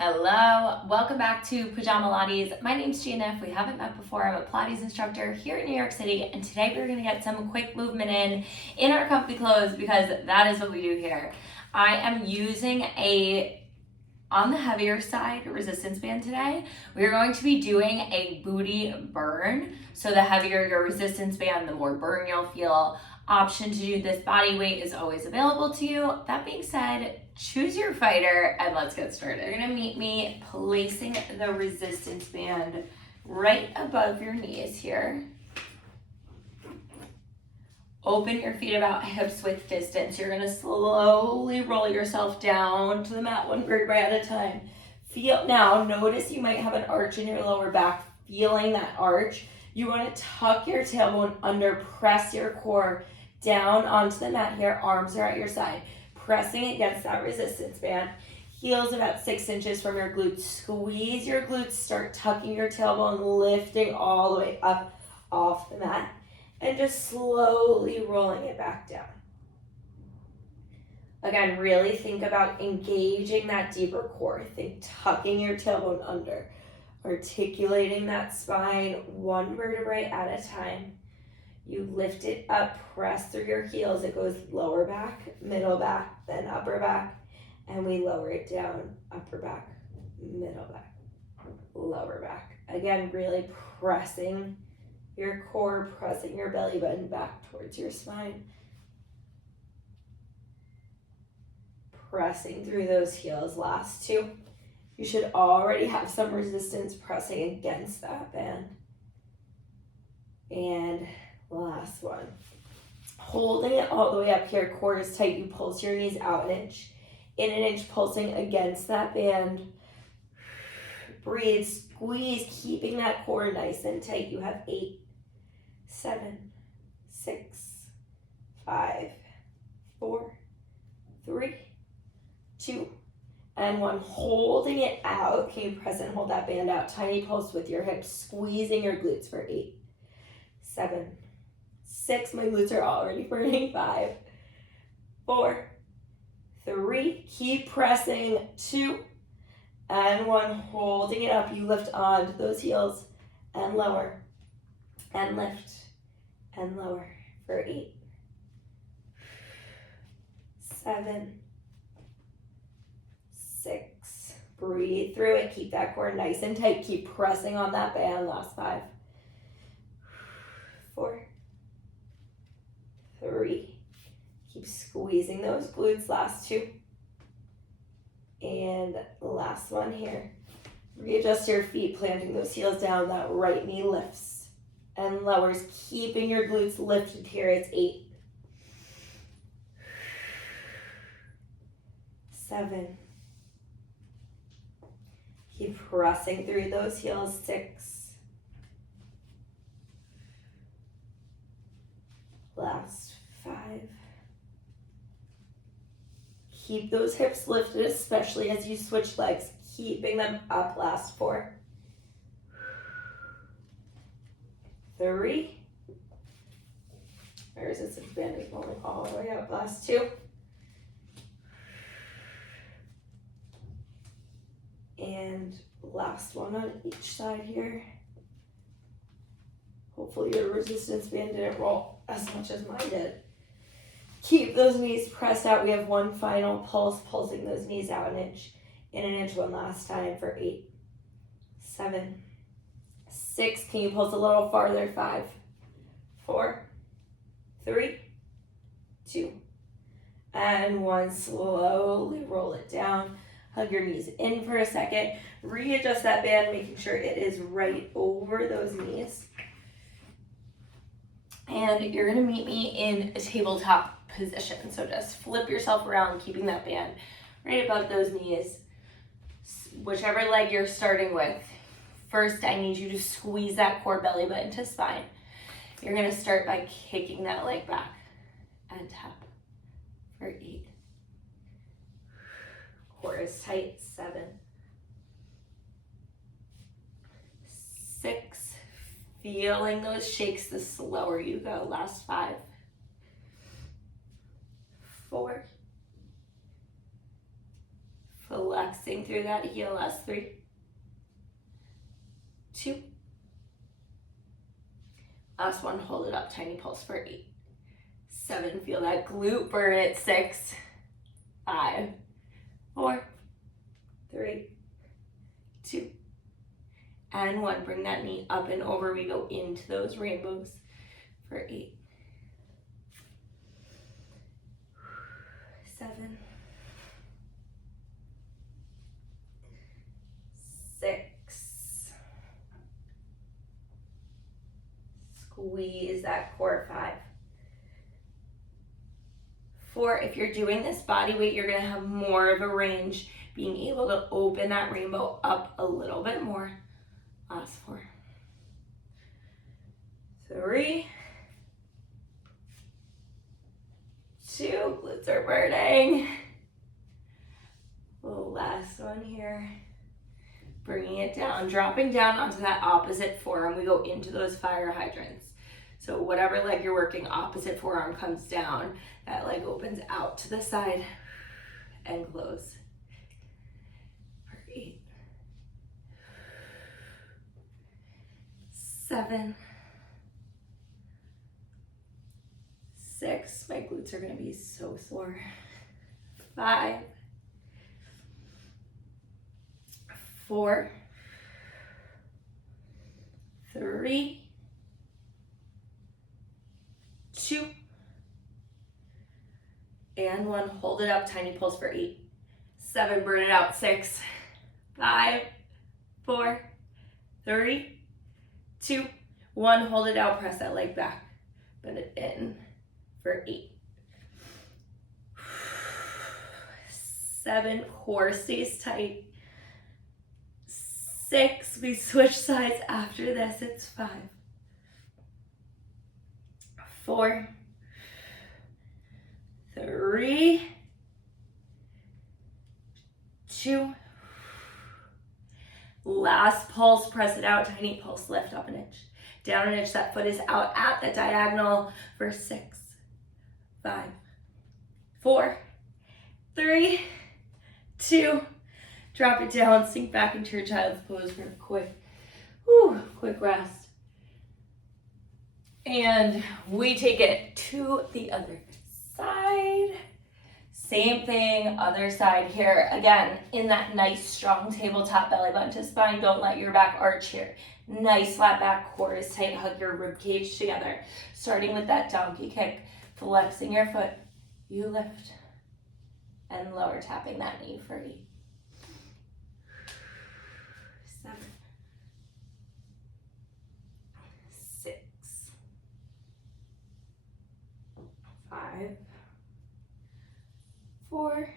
Hello, welcome back to PAJAMALATES. My name's Gina. If we haven't met before, I'm a Pilates instructor here in New York City, and today we're gonna get some quick movement in our comfy clothes because that is what we do here. I am using on the heavier side, resistance band today. We're going to be doing a booty burn. So the heavier your resistance band, the more burn you'll feel. Option to do this body weight is always available to you. That being said, choose your fighter and let's get started. You're gonna meet me placing the resistance band right above your knees here. Open your feet about hips width distance. You're gonna slowly roll yourself down to the mat one vertebrae at a time. Notice you might have an arch in your lower back. Feeling that arch, you wanna tuck your tailbone under, press your core down onto the mat here. Arms are at your side, pressing against that resistance band. Heels about 6 inches from your glutes. Squeeze your glutes, start tucking your tailbone, lifting all the way up off the mat, and just slowly rolling it back down. Again, really think about engaging that deeper core. Think tucking your tailbone under, articulating that spine one vertebrae at a time. You lift it up, press through your heels. It goes lower back, middle back, then upper back, and we lower it down, upper back, middle back, lower back. Again, really pressing your core, pressing your belly button back towards your spine. Pressing through those heels, last two. You should already have some resistance pressing against that band. And last one. Holding it all the way up here, core is tight. You pulse your knees out an inch. In an inch, pulsing against that band. Breathe, squeeze, keeping that core nice and tight. You have 8, 7, 6, 5, 4, 3, 2, and 1. Holding it out. Can you press and hold that band out? Tiny pulse with your hips, squeezing your glutes for 8, 7, 6. My glutes are already burning. 5, 4, 3. Keep pressing. 2, and 1. Holding it up. You lift onto those heels and lower, and lift and lower for 8, 7, 6. Breathe through it. Keep that core nice and tight. Keep pressing on that band. Last 5, 4, 3. Keep squeezing those glutes. Last 2. And last one here. Readjust your feet, planting those heels down. That right knee lifts and lowers, keeping your glutes lifted here. It's 8, 7. Keep pressing through those heels. 6. Last 5. Keep those hips lifted, especially as you switch legs, keeping them up. Last 4. 3. My resistance band is rolling all the way up. Last 2. And last one on each side here. Hopefully your resistance band didn't roll as much as mine did. Keep those knees pressed out. We have one final pulse, pulsing those knees out an inch. In an inch, one last time for 8, 7, 6. Can you pulse a little farther? 5, 4, 3, 2, and 1. Slowly roll it down. Hug your knees in for a second. Readjust that band, making sure it is right over those knees. And you're gonna meet me in a tabletop position. So just flip yourself around, keeping that band right above those knees. Whichever leg you're starting with. First, I need you to squeeze that core, belly button to spine. You're gonna start by kicking that leg back and tap for 8. Core is tight. 7, 6. Feeling those shakes the slower you go. Last 5, 4, flexing through that heel. Last 3, 2. Last 1, hold it up, tiny pulse for 8, 7, feel that glute burn at 6, 5, 4, 3, 2, and 1. Bring that knee up and over. We go into those rainbows for 8, 7, 6, squeeze that core, 5, 4. If you're doing this body weight, you're going to have more of a range, being able to open that rainbow up a little bit more. Last 4, 3, 2, glutes are burning. Last one here. Bringing it down, dropping down onto that opposite forearm. We go into those fire hydrants. So whatever leg you're working, opposite forearm comes down. That leg opens out to the side and close. For 8, 7, 6. My glutes are going to be so sore. 5, 4, 3, 2, and 1. Hold it up, tiny pulse for 8, 7, burn it out, 6, 5, 4, 3, 2, 1. Hold it out, press that leg back, bend it in for 8, 7, core stays tight, 6, we switch sides after this, it's 5, 4, 3, 2, last pulse, press it out, tiny pulse, lift up an inch, down an inch, that foot is out at the diagonal for 6, 5, 4, 3, 2, drop it down, sink back into your child's pose for a quick rest. And we take it to the other side. Same thing, other side here. Again, in that nice strong tabletop, belly button to spine. Don't let your back arch here. Nice flat back, core is tight. Hug your rib cage together. Starting with that donkey kick, flexing your foot. You lift and lower, tapping that knee for 8, 7, 6, 5, 4,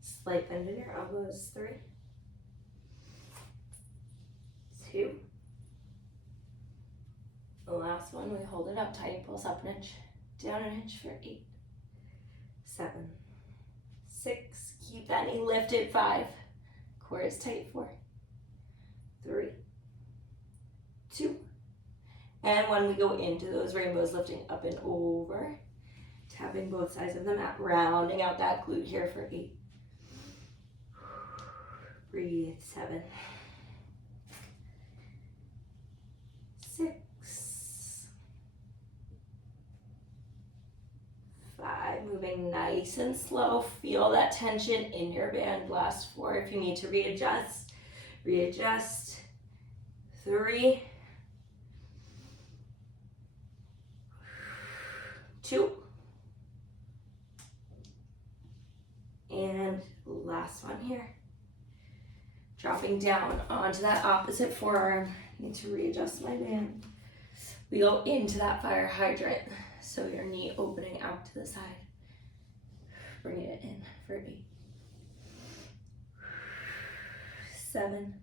slight bend in your elbows, 3, 2, the last one, we hold it up, tiny pulse up an inch, down an inch for 8, 7, 6, keep that knee lifted, 5, core is tight, 4, 3, 2, and when we go into those rainbows, lifting up and over, tapping both sides of the mat, rounding out that glute here for 8, breathe, 7, 6, 5, moving nice and slow, feel that tension in your band, last 4, if you need to readjust, 3, 2, and last one here. Dropping down onto that opposite forearm. Need to readjust my band. We go into that fire hydrant. So your knee opening out to the side. Bringing it in for 8, 7,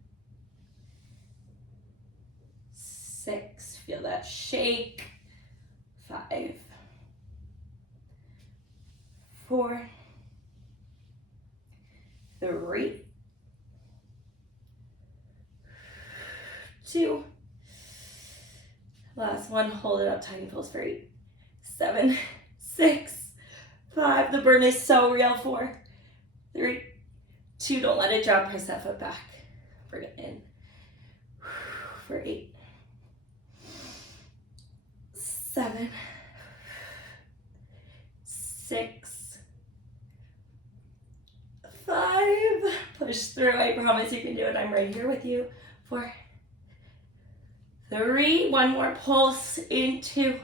6. Feel that shake. 5, 4, 3, 2, last one, hold it up, tiny pulse for 8, 7, 6, 5, the burn is so real, 4, 3, 2, don't let it drop, press that foot back. Bring it in. For 8, 7, 6, 5, push through, I promise you can do it, I'm right here with you. 4, 3, one more pulse into,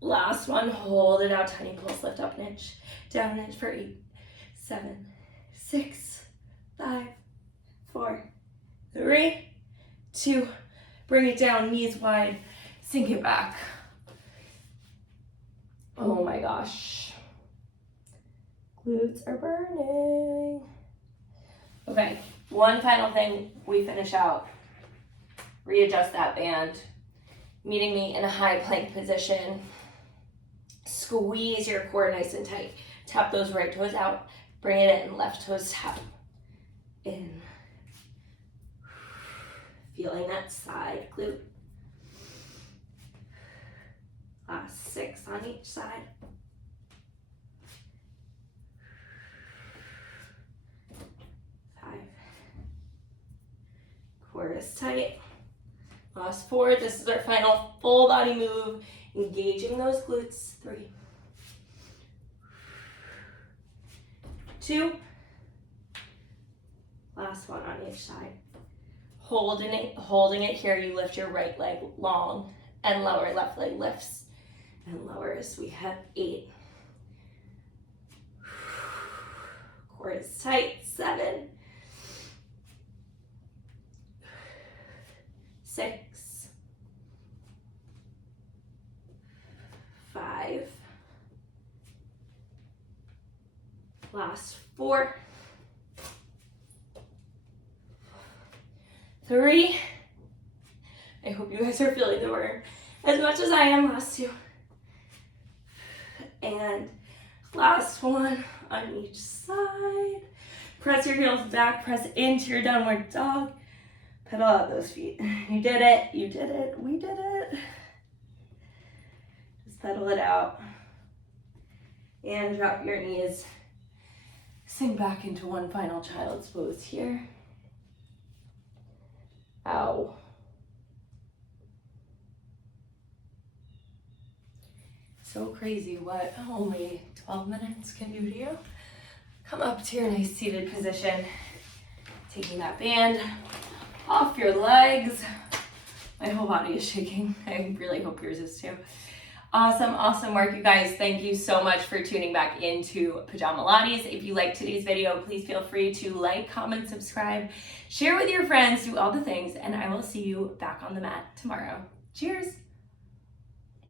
last one, hold it out, tiny pulse, lift up an inch, down an inch for 8, 7, 6, 5, 4, 3, 2, bring it down, knees wide, sink it back. Oh my gosh. Glutes are burning. Okay, one final thing, we finish out. Readjust that band. Meeting me in a high plank position. Squeeze your core nice and tight. Tap those right toes out. Bring it in, left toes tap. In. Feeling that side glute. Last 6 on each side. 5. Core is tight. Last 4. This is our final full body move. Engaging those glutes. 3. 2. Last one on each side. Holding it here, you lift your right leg long and lower, left leg lifts and lowers. We have 8. Core is tight. 7, 6, 5, last 4, 3, I hope you guys are feeling the burn as much as I am, last 2, and last one on each side. Press your heels back, press into your downward dog, pedal out those feet. You did it, you did it, we did it. Just pedal it out and drop your knees. Sink back into one final child's pose here. Ow. So crazy what only 12 minutes can do to you. Come up to your nice seated position. Taking that band off your legs. My whole body is shaking. I really hope yours is too. Awesome, awesome work, you guys. Thank you so much for tuning back into Pajamalates. If you liked today's video, please feel free to like, comment, subscribe, share with your friends, do all the things, and I will see you back on the mat tomorrow. Cheers.